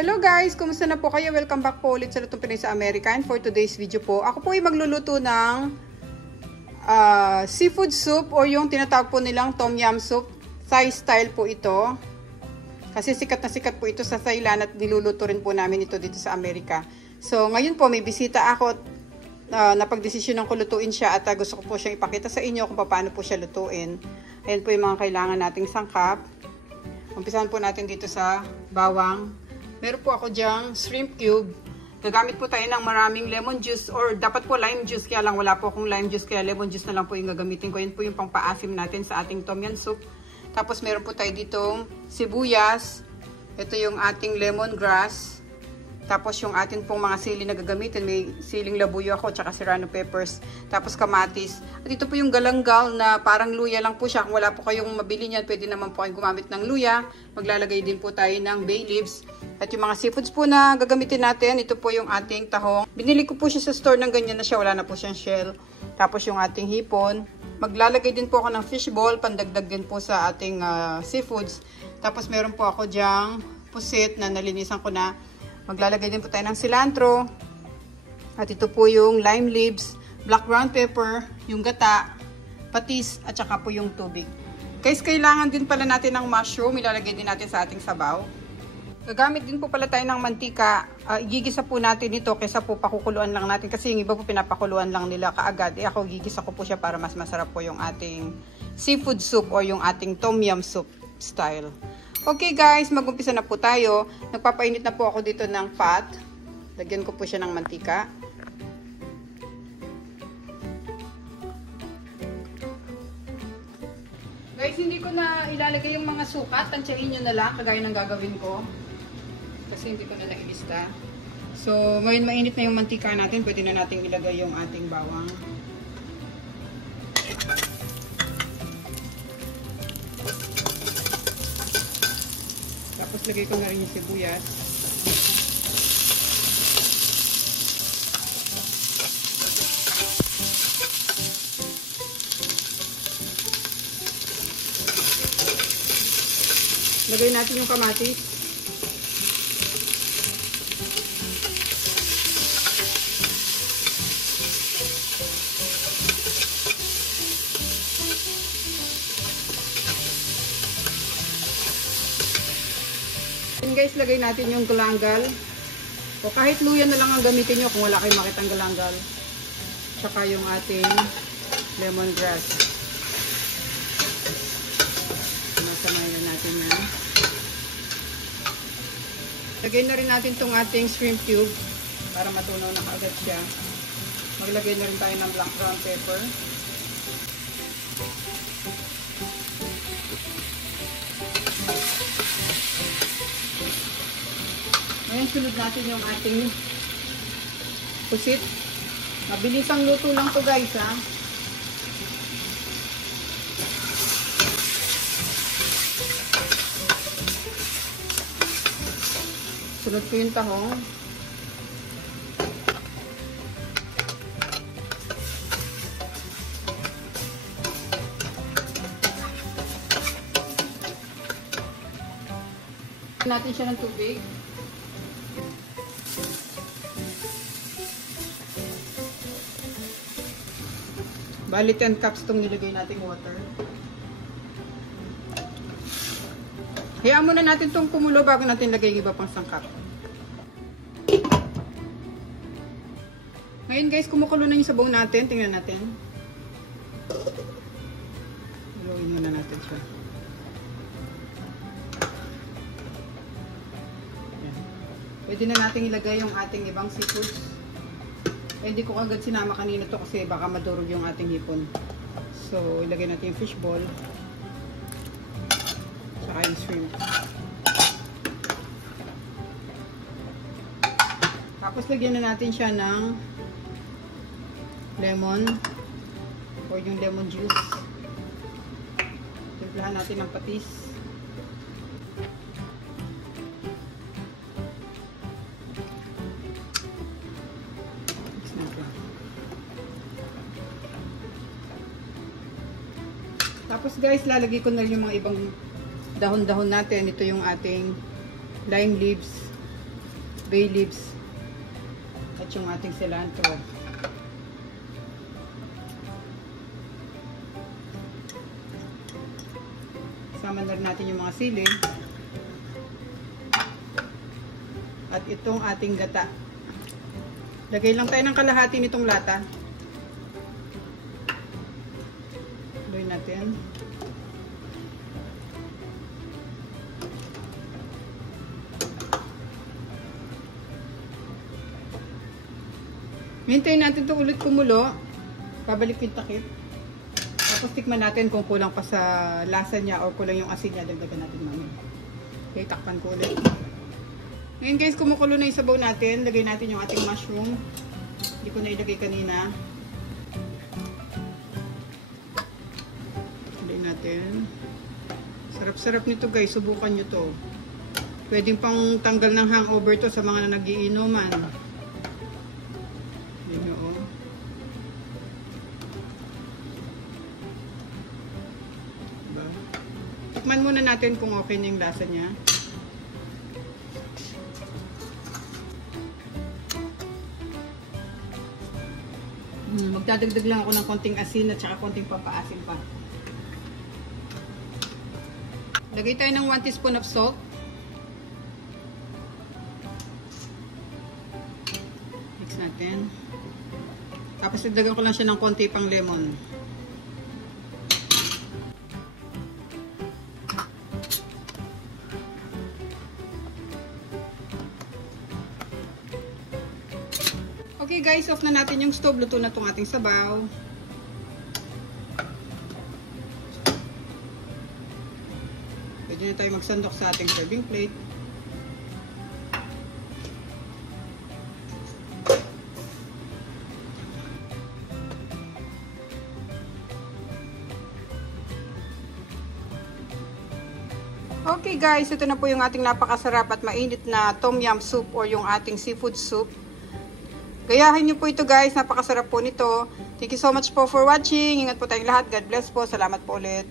Hello guys! Kumusta na po kayo? Welcome back po ulit sa Lutong Pinoy sa Amerika. And for today's video po, ako po ay magluluto ng seafood soup or yung tinatawag po nilang tom yum soup. Thai style po ito. Kasi sikat na sikat po ito sa Thailand at niluluto rin po namin ito dito sa Amerika. So ngayon po may bisita ako at napagdesisyonan ko lutuin siya at gusto ko po siyang ipakita sa inyo kung paano po siya lutuin. Ayan po yung mga kailangan nating sangkap. Umpisahan po natin dito sa bawang. Meron po ako dyang shrimp cube. Gagamit po tayo ng maraming lemon juice or dapat po lime juice. Kaya lang wala po akong lime juice kaya lemon juice na lang po yung gagamitin ko. Yan po yung pangpaasim natin sa ating tom yum soup. Tapos meron po tayo ditong sibuyas. Ito yung ating lemongrass. Tapos yung atin pong mga sili na gagamitin. May siling labuyo ako tsaka serrano peppers. Tapos kamatis. At ito po yung galanggal na parang luya lang po siya. Kung wala po kayong mabili niyan, pwede naman po kayong gumamit ng luya. Maglalagay din po tayo ng bay leaves. At yung mga seafoods po na gagamitin natin, ito po yung ating tahong. Binili ko po siya sa store ng ganyan na siya. Wala na po siyang shell. Tapos yung ating hipon. Maglalagay din po ako ng fishball. Pandagdag din po sa ating seafoods. Tapos meron po ako dyang pusit na nalinisan ko na. Maglalagay din po tayo ng cilantro. At ito po yung lime leaves, black ground pepper, yung gata, patis, at saka po yung tubig. Guys, kailangan din pala natin ng mushroom. Ilalagay din natin sa ating sabaw. Gagamit din po pala tayo ng mantika. Igigisa po natin ito kaysa po pakukuluan lang natin. Kasi yung iba po pinapakuluan lang nila kaagad. Ako gigisa ko po siya para mas masarap po yung ating seafood soup or yung ating tom yum soup style. Okay guys, mag-umpisa na po tayo. Nagpapainit na po ako dito ng pot. Lagyan ko po siya ng mantika. Guys, hindi ko na ilalagay yung mga sukat. Tansyahin nyo na lang, kagaya ng gagawin ko. Kasi hindi ko na nailista. So, ngayon mainit na yung mantika natin. Pwede na natin ilagay yung ating bawang. Tapos lagay ko na rin yung sibuyas. Lagay natin yung kamatis. And guys, lagay natin yung galangal. O kahit luya na lang ang gamitin nyo kung wala kayong makitang galangal. Tsaka yung ating lemongrass. Masamayin na natin yan. Lagay na rin natin itong ating shrimp cube para matunaw na kaagad siya. Maglagay na rin tayo ng black ground pepper. Ngayon, sunod natin yung ating pusit. Mabilis ang luto lang to guys, ha. Sunod ko yung tahong. Natin siya ng tubig. Bali 10 cups itong nilagay nating water. Hayaan muna natin itong kumulo bago natin lagay yung iba pang sangkap. Ngayon guys, kumukulo na yung sabaw natin. Tingnan natin. Haluin muna natin siya. Ayan. Pwede na natin ilagay yung ating ibang seafoods. Hindi ko agad sinama kanina to kasi baka madurog yung ating hipon. So, ilagay natin yung fishball. Saka yung shrimp. Tapos lagyan na natin siya ng lemon or yung lemon juice. Timplahan natin ng patis. Tapos guys, lalagay ko na rin yung mga ibang dahon-dahon natin. Ito yung ating lime leaves. bay leaves, at yung ating cilantro. Sama na rin natin yung mga sili. At itong ating gata. Lagay lang tayo ng kalahati nitong lata. Lagay natin. Hintayin natin ito ulit kumulo. Babalik yung takip. Tapos tikman natin kung kulang pa sa lasa niya o kulang yung asin niya. Dagdagan natin mamaya. Okay, takpan ko ulit. Ngayon guys, kumukulo na yung sabaw natin. Lagay natin yung ating mushroom. Hindi ko na ilagay kanina. Lagay natin. Sarap-sarap nito guys. Subukan nyo to. Pwedeng pang tanggal ng hangover to sa mga nagiinuman. Yan nyo oh. Diba? Tikman muna natin kung okay na yung lasa niya. Magdadagdag lang ako ng konting asin at saka konting papaasin pa. Lagay tayo ng 1 teaspoon of salt. Mix natin. Tapos dagdagan ko lang siya ng konti pang lemon. Okay guys, off na natin yung stove. Luto na itong ating sabaw. Pwede na tayo magsandok sa ating serving plate. Okay guys, ito na po yung ating napakasarap at mainit na tom yum soup or yung ating seafood soup. Gayahin nyo po ito guys, napakasarap po nito. Thank you so much po for watching. Ingat po tayong lahat. God bless po. Salamat po ulit.